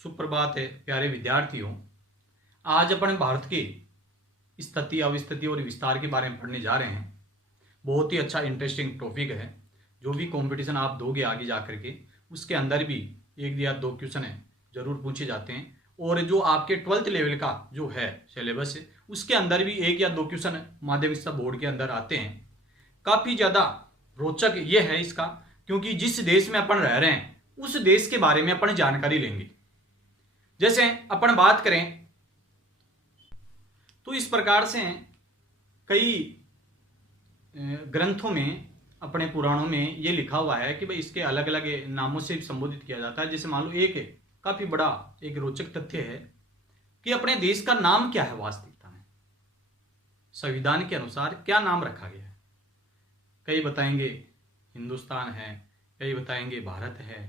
सुप्रभात है प्यारे विद्यार्थियों। आज अपन भारत की स्थिति, अवस्थिति और विस्तार के बारे में पढ़ने जा रहे हैं। बहुत ही अच्छा इंटरेस्टिंग टॉपिक है। जो भी कंपटीशन आप दोगे आगे जा करके, उसके अंदर भी एक या दो क्वेश्चन है जरूर पूछे जाते हैं। और जो आपके 12th लेवल का जो है सिलेबस है, उसके अंदर भी एक या दो क्वेश्चन माध्यमिक शिक्षा बोर्ड के अंदर आते हैं। काफ़ी ज़्यादा रोचक ये है इसका, क्योंकि जिस देश में अपन रह रहे हैं उस देश के बारे में अपन जानकारी लेंगे। जैसे अपन बात करें तो इस प्रकार से कई ग्रंथों में, अपने पुराणों में ये लिखा हुआ है कि भाई इसके अलग अलग नामों से संबोधित किया जाता है। जैसे मान लो एक काफी बड़ा एक रोचक तथ्य है कि अपने देश का नाम क्या है वास्तविकता में, संविधान के अनुसार क्या नाम रखा गया है। कई बताएंगे हिंदुस्तान है, कई बताएंगे भारत है,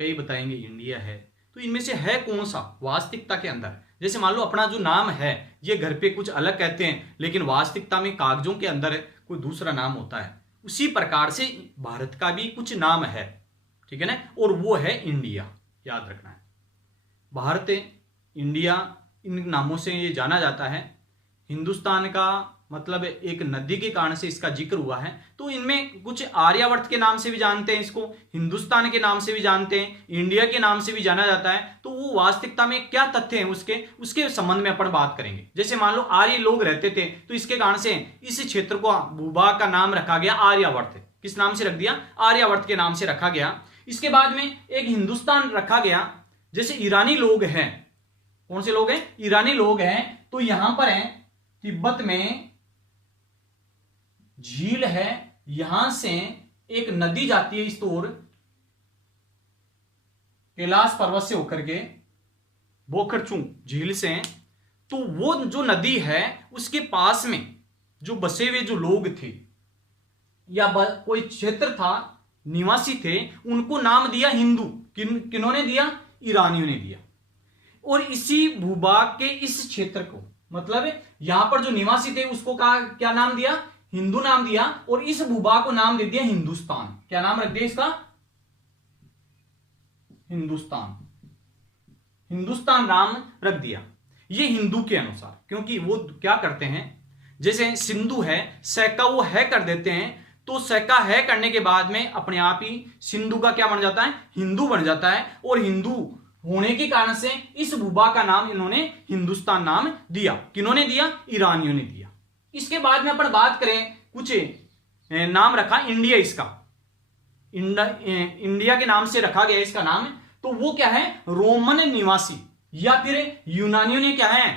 कई बताएंगे इंडिया है। तो इनमें से है कौन सा वास्तविकता के अंदर? जैसे मान लो अपना जो नाम है ये घर पे कुछ अलग कहते हैं, लेकिन वास्तविकता में कागजों के अंदर कोई दूसरा नाम होता है। उसी प्रकार से भारत का भी कुछ नाम है, ठीक है ना, और वो है इंडिया। याद रखना है, भारत, इंडिया, इन नामों से ये जाना जाता है। हिंदुस्तान का मतलब एक नदी के कारण से इसका जिक्र हुआ है। तो इनमें कुछ आर्यावर्त के नाम से भी जानते हैं इसको, हिंदुस्तान के नाम से भी जानते हैं, इंडिया के नाम से भी जाना जाता है। तो वो वास्तविकता में क्या तथ्य हैं उसके संबंध में अपन बात करेंगे। जैसे मान लो आर्य लोग रहते थे, तो इसके कारण से इस क्षेत्र को भूभाग का नाम रखा गया आर्यावर्त। किस नाम से रख दिया? आर्यावर्त के नाम से रखा गया। इसके बाद में एक हिंदुस्तान रखा गया। जैसे ईरानी लोग हैं, कौन से लोग हैं? ईरानी लोग हैं। तो यहां पर है तिब्बत में झील है, यहां से एक नदी जाती है इस ओर कैलाश पर्वत से होकर के बोखरचू झील से। तो वो जो नदी है उसके पास में जो बसे हुए जो लोग थे या कोई क्षेत्र था, निवासी थे, उनको नाम दिया हिंदू। किन्होंने दिया? ईरानियों ने दिया। और इसी भूभाग के इस क्षेत्र को, मतलब यहां पर जो निवासी थे उसको क्या नाम दिया? हिंदू नाम दिया। और इस भूभाग को नाम दे दिया हिंदुस्तान। क्या नाम रख दिया इसका? हिंदुस्तान। हिंदुस्तान नाम रख दिया ये हिंदू के अनुसार, क्योंकि वो क्या करते हैं, जैसे सिंधु है, सैका वो है कर देते हैं। तो सैका है करने के बाद में अपने आप ही सिंधु का क्या बन जाता है? हिंदू बन जाता है। और हिंदू होने के कारण से इस भूभाग का नाम इन्होंने हिंदुस्तान नाम दिया। किन्होंने दिया? ईरानियों ने दिया। इसके बाद में अपन बात करें, कुछ नाम रखा इंडिया इसका, इंडिया के नाम से रखा गया इसका नाम। तो वो क्या है? रोमन निवासी या फिर यूनानियों ने क्या है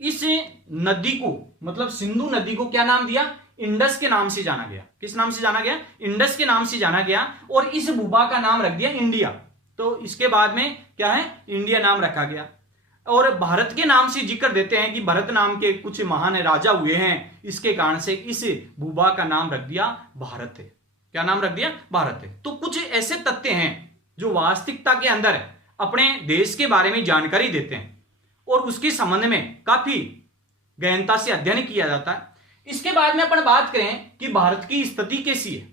इस नदी को, मतलब सिंधु नदी को क्या नाम दिया? इंडस के नाम से जाना गया। किस नाम से जाना गया? इंडस के नाम से जाना गया। और इस भूभाग का नाम रख दिया इंडिया। तो इसके बाद में क्या है? इंडिया नाम रखा गया। और भारत के नाम से जिक्र देते हैं कि भरत नाम के कुछ महान राजा हुए हैं, इसके कारण से इस भूभाग का नाम रख दिया भारत है। क्या नाम रख दिया? भारत है। तो कुछ ऐसे तथ्य हैं जो वास्तविकता के अंदर अपने देश के बारे में जानकारी देते हैं और उसके संबंध में काफी गहनता से अध्ययन किया जाता है। इसके बाद में अपन बात करें कि भारत की स्थिति कैसी है।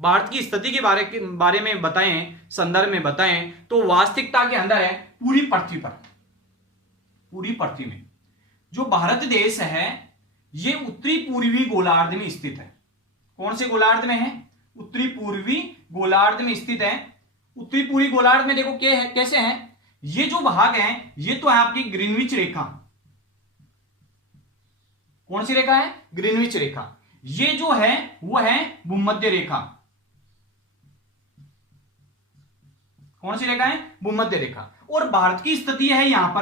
भारत की स्थिति के बारे में बताएं, संदर्भ में बताएं, तो वास्तविकता के अंदर है पूरी पृथ्वी पर, पूरी पृथ्वी में जो भारत देश है ये उत्तरी पूर्वी गोलार्ध में स्थित है। कौन से गोलार्ध में है? उत्तरी पूर्वी गोलार्ध में स्थित है। उत्तरी पूर्वी गोलार्ध में देखो क्या है, कैसे है ये जो भाग है, ये तो है आपकी ग्रीनविच रेखा। कौन सी रेखा है? ग्रीनविच रेखा। ये जो है वो है भूमध्य रेखा। कौन सी रेखा है? भूमध्य रेखा। और भारत की स्थिति है यहां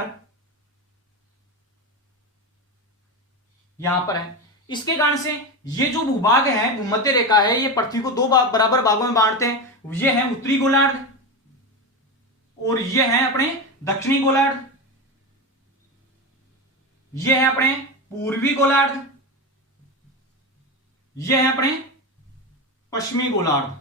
पर है। इसके कारण से ये जो भूभाग है, भूमध्य रेखा है, ये पृथ्वी को दो बराबर भागों में बांटते हैं। ये है उत्तरी गोलार्ध और ये है अपने दक्षिणी गोलार्ध। ये है अपने पूर्वी गोलार्ध, ये है अपने पश्चिमी गोलार्ध।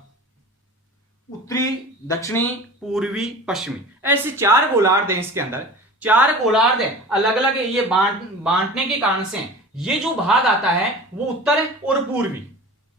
उत्तरी, दक्षिणी, पूर्वी, पश्चिमी, ऐसे चार गोलार्ध हैं इसके अंदर। चार गोलार्ध है अलग अलग। ये बांटने के कारण से ये जो भाग आता है वो उत्तर और पूर्वी,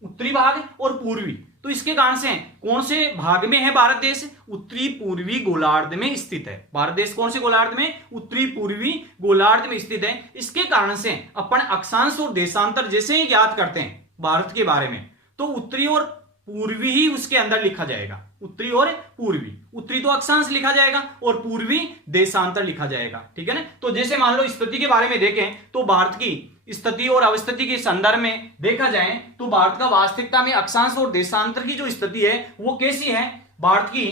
उत्तरी भाग और पूर्वी। तो इसके कारण से कौन से भाग में है भारत देश? उत्तरी पूर्वी गोलार्ध में स्थित है। भारत देश कौन से गोलार्ध में? उत्तरी पूर्वी गोलार्ध में स्थित है। इसके कारण से अपन अक्षांश और देशांतर जैसे ही ज्ञात करते हैं भारत के बारे में, तो उत्तरी और पूर्वी ही उसके अंदर लिखा जाएगा। उत्तरी और पूर्वी, उत्तरी तो अक्षांश लिखा जाएगा और पूर्वी देशांतर लिखा जाएगा, ठीक है ना। तो जैसे मान लो स्थिति के बारे में देखें तो भारत की स्थिति और अवस्थिति के संदर्भ में देखा जाए तो भारत का वास्तविकता में अक्षांश और देशांतर की जो स्थिति है वो कैसी है? भारत की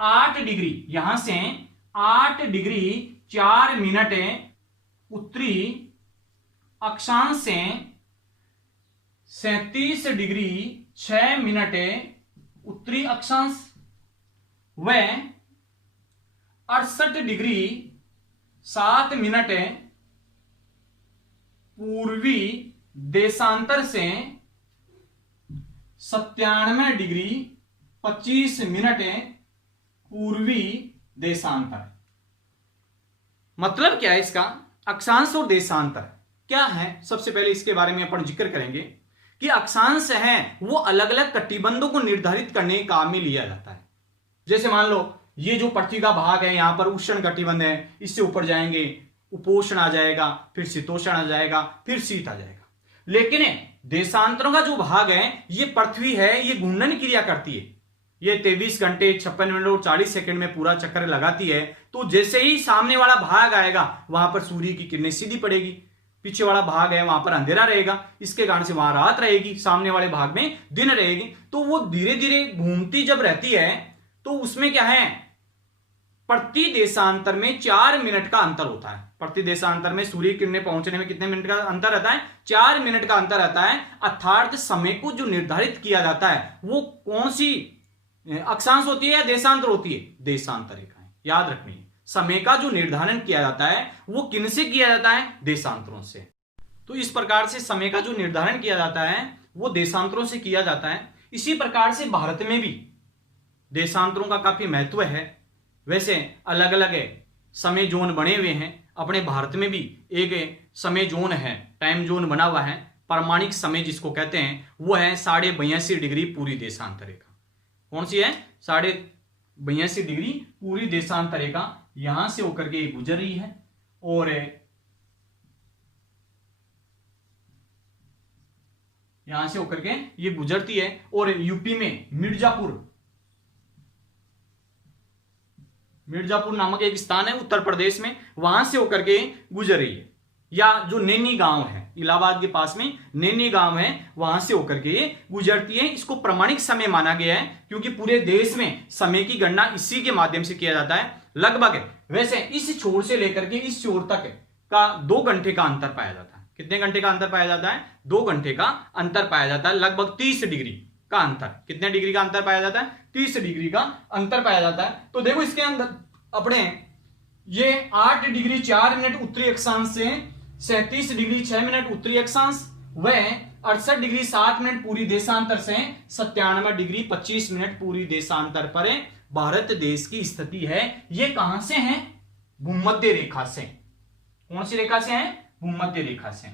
8 डिग्री, यहां से 8 डिग्री 4 मिनट उत्तरी अक्षांश से 37 डिग्री 6 मिनट उत्तरी अक्षांश व 68 डिग्री 7 मिनट पूर्वी देशांतर से 97 डिग्री 25 मिनट पूर्वी देशांतर। मतलब क्या है इसका? अक्षांश और देशांतर क्या है? सबसे पहले इसके बारे में अपन जिक्र करेंगे कि अक्षांश है वो अलग अलग कटिबंधों को निर्धारित करने के काम में लिया जाता है। जैसे मान लो ये जो पृथ्वी का भाग है, यहां पर उष्ण कटिबंध है, इससे ऊपर जाएंगे उपोष्ण आ जाएगा, फिर शीतोष्ण आ जाएगा, फिर शीत आ जाएगा। लेकिन देशांतरों का जो भाग है, ये पृथ्वी है, ये घूर्णन क्रिया करती है। ये 23 घंटे 56 मिनट और 40 सेकंड में पूरा चक्कर लगाती है। तो जैसे ही सामने वाला भाग आएगा वहां पर सूर्य की किरणें सीधी पड़ेगी, पीछे वाला भाग है वहां पर अंधेरा रहेगा, इसके कारण से वहां रात रहेगी, सामने वाले भाग में दिन रहेगी। तो वो धीरे धीरे घूमती जब रहती है तो उसमें क्या है, प्रति देशांतर में 4 मिनट का अंतर होता है। प्रति देशांतर में सूर्य किरणें पहुंचने में कितने मिनट का अंतर रहता है? 4 मिनट का अंतर रहता है। अर्थात समय को जो निर्धारित किया जाता है वो कौन सी अक्षांश होती है या देशांतर होती है? देशांतर रेखाएं, याद रखनी है। समय का जो निर्धारण किया जाता है वो किनसे किया जाता है? देशांतरों से। तो इस प्रकार से समय का जो निर्धारण किया जाता है वो देशांतरों से किया जाता है। इसी प्रकार से भारत में भी देशांतरों का काफी महत्व है। वैसे अलग अलग समय जोन बने हुए हैं। अपने भारत में भी एक समय जोन है, टाइम जोन बना हुआ है, प्रामाणिक समय जिसको कहते हैं, वो है 82.5 डिग्री पूरी देशांतर रेखा। कौन सी है? 82.5 डिग्री पूरी देशांतर रेखा यहां से होकर के गुजर रही है और यहां से होकर के ये गुजरती है और यूपी में मिर्जापुर नामक एक स्थान है उत्तर प्रदेश में, वहां से होकर के गुजर रही है। या जो नैनी गांव है इलाहाबाद के पास में, नैनी गांव है, वहां से होकर के ये गुजरती है। इसको प्रामाणिक समय माना गया है क्योंकि पूरे देश में समय की गणना इसी के माध्यम से किया जाता है लगभग। वैसे इस छोर से लेकर के इस छोर तक का 2 घंटे का अंतर पाया जाता है। कितने घंटे का अंतर पाया जाता है? 2 घंटे का अंतर पाया जाता है। लगभग 30 डिग्री का अंतर। कितने डिग्री का अंतर पाया जाता है? 30 डिग्री का अंतर पाया जाता है। तो देखो इसके अंदर अपने ये 8 डिग्री 4 मिनट उत्तरी अक्षांश से 37 डिग्री 6 मिनट उत्तरी अक्षांश व 68 डिग्री 7 मिनट पूरी देशांतर से 97 डिग्री 25 मिनट पूरी देशांतर पर भारत देश की स्थिति है। ये कहां से है? भूमध्य रेखा से। कौन सी रेखा से है? भूमध्य रेखा से।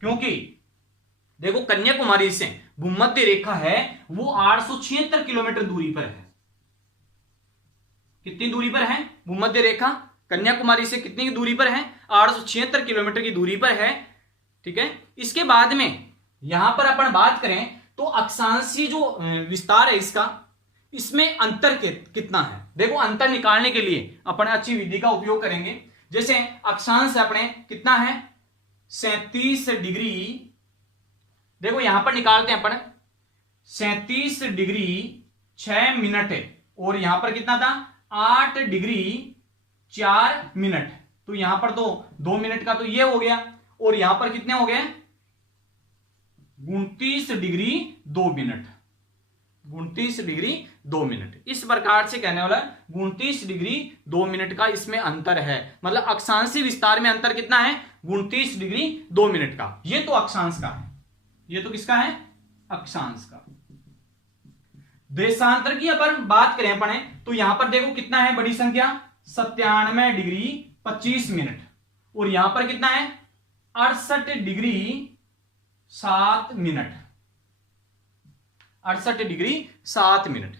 क्योंकि देखो कन्याकुमारी से भूमध्य रेखा है वो 876 किलोमीटर दूरी पर है। कितनी दूरी पर है भूमध्य रेखा? कन्याकुमारी से कितनी की दूरी पर है? 876 किलोमीटर की दूरी पर है, ठीक है। इसके बाद में यहां पर अपन बात करें तो अक्षांशीय जो विस्तार है इसका, इसमें अंतर कितना है? देखो अंतर निकालने के लिए अपन अच्छी विधि का उपयोग करेंगे। जैसे अक्षांश अपने कितना है? 37 डिग्री, देखो यहां पर निकालते हैं अपन 37 डिग्री 6 मिनट और यहां पर कितना था? 8 डिग्री 4 मिनट। तो यहां पर तो 2 मिनट का तो ये हो गया और यहां पर कितने हो गए? 29 डिग्री 2 मिनट। 29 degree 2 minute. इस प्रकार से कहने वाला 29 डिग्री 2 मिनट का इसमें अंतर है। मतलब अक्षांशीय विस्तार में अंतर कितना है? 29 डिग्री 2 मिनट का। ये तो अक्षांश का है। ये तो किसका है? अक्षांश का। देशांतर की अपन बात करें अपने तो यहां पर देखो कितना है बड़ी संख्या? 97 डिग्री 25 मिनट और यहां पर कितना है? 68 डिग्री 7 मिनट, 68 डिग्री 7 मिनट।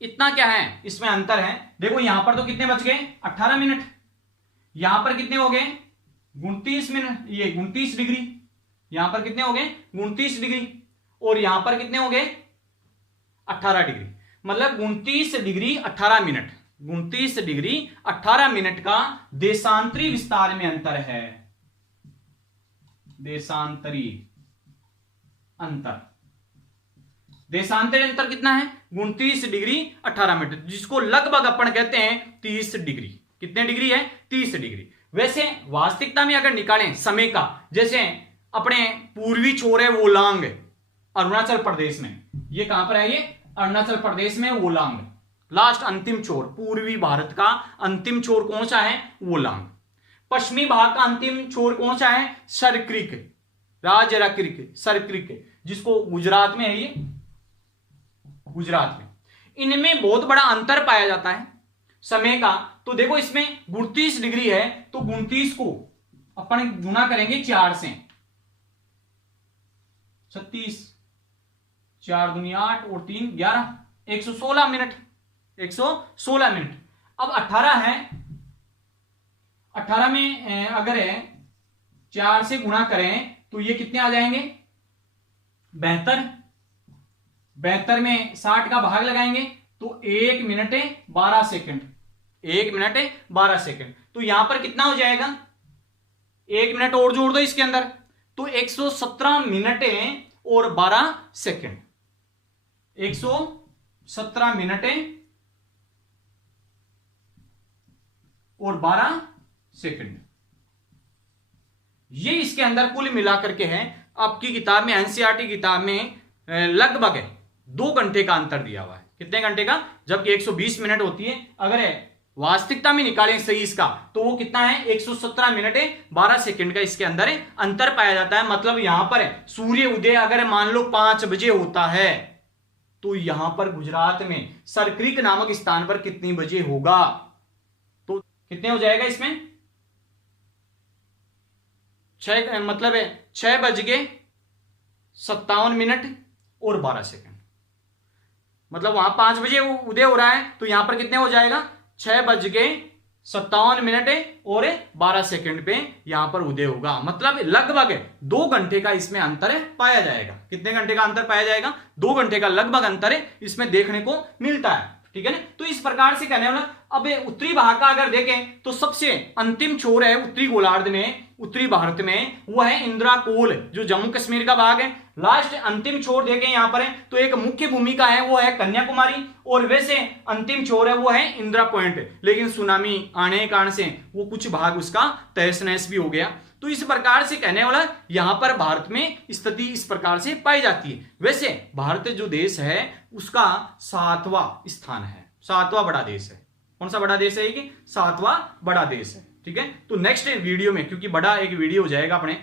इतना क्या है इसमें अंतर है। देखो यहां पर तो कितने बच गए 18 मिनट, यहां पर कितने हो गए 29 मिनट, ये 29 डिग्री, यहां पर कितने हो गए 29 डिग्री, और यहां पर कितने हो गए 18 डिग्री। मतलब 29 डिग्री 18 मिनट, 29 डिग्री 18 मिनट का देशांतरी विस्तार में अंतर है। देशांतरी अंतर, देशांतरी अंतर कितना है 29 डिग्री 18 मिनट, जिसको लगभग अपन कहते हैं 30 डिग्री। कितने डिग्री है 30 डिग्री। वैसे वास्तविकता में अगर निकालें समय का, जैसे अपने पूर्वी छोर है वोलांग अरुणाचल प्रदेश में, ये कहां पर है, ये अरुणाचल प्रदेश में वोलांग, लास्ट अंतिम छोर, पूर्वी भारत का अंतिम छोर कौन सा है वोलांग। पश्चिमी भाग का अंतिम छोर कौन सा है सरक्रिक, राजरक्रिक, सरक्रिक, जिसको गुजरात में है, ये गुजरात में। इनमें बहुत बड़ा अंतर पाया जाता है समय का। तो देखो इसमें 29 डिग्री है, तो 29 को अपन गुना करेंगे 4 से, 36, 4 दूनी 8 और 3 11, 116 मिनट, 116 मिनट। अब 18 है, 18 में अगर 4 से गुणा करें तो ये कितने आ जाएंगे 72, 72 में 60 का भाग लगाएंगे तो 1 मिनट 12 सेकंड, 1 मिनट 12 सेकंड। तो यहां पर कितना हो जाएगा, 1 मिनट और जोड़ दो इसके अंदर, तो 117 मिनट और 12 सेकंड, 117 मिनट और 12 सेकंड। ये इसके अंदर कुल मिलाकर के है। आपकी किताब में, एनसीईआरटी किताब में लगभग 2 घंटे का अंतर दिया हुआ है। कितने घंटे का, जबकि 120 मिनट होती है। अगर वास्तविकता में निकालें सही इसका, तो वो कितना है 117 मिनट 12 सेकंड का इसके अंदर अंतर पाया जाता है। मतलब यहां पर सूर्य उदय अगर मान लो 5 बजे होता है, तो यहां पर गुजरात में सरक्रिक नामक स्थान पर कितनी बजे होगा, तो कितने हो जाएगा इसमें 6, मतलब 6:57 और 12 सेकंड। मतलब वहां 5 बजे उदय हो रहा है, तो यहां पर कितने हो जाएगा 6:57 और 12 सेकंड पे यहां पर उदय होगा। मतलब लगभग 2 घंटे का इसमें अंतर पाया जाएगा। कितने घंटे का अंतर पाया जाएगा, 2 घंटे का लगभग अंतर इसमें देखने को मिलता है। ठीक है ना। तो इस प्रकार से कहने वाला। अब उत्तरी भाग का अगर देखें तो सबसे अंतिम छोर है उत्तरी गोलार्ध में, उत्तरी भारत में, वो है इंद्राकोल, जो जम्मू कश्मीर का भाग है। लास्ट अंतिम छोर देखें यहां पर है, तो एक मुख्य भूमिका है वो है कन्याकुमारी, और वैसे अंतिम छोर है वो है इंदिरा पॉइंट। लेकिन सुनामी आने के कारण से वो कुछ भाग उसका तहस नहस भी हो गया। तो इस प्रकार से कहने वाला यहां पर भारत में स्थिति इस प्रकार से पाई जाती है। वैसे भारत जो देश है उसका 7वां स्थान है, 7वां बड़ा देश है। कौन सा बड़ा देश है ये, कि 7वां बड़ा देश है। ठीक है। तो नेक्स्ट वीडियो में, क्योंकि बड़ा एक वीडियो हो जाएगा अपने,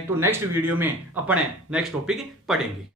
तो नेक्स्ट वीडियो में अपने नेक्स्ट टॉपिक पढ़ेंगे।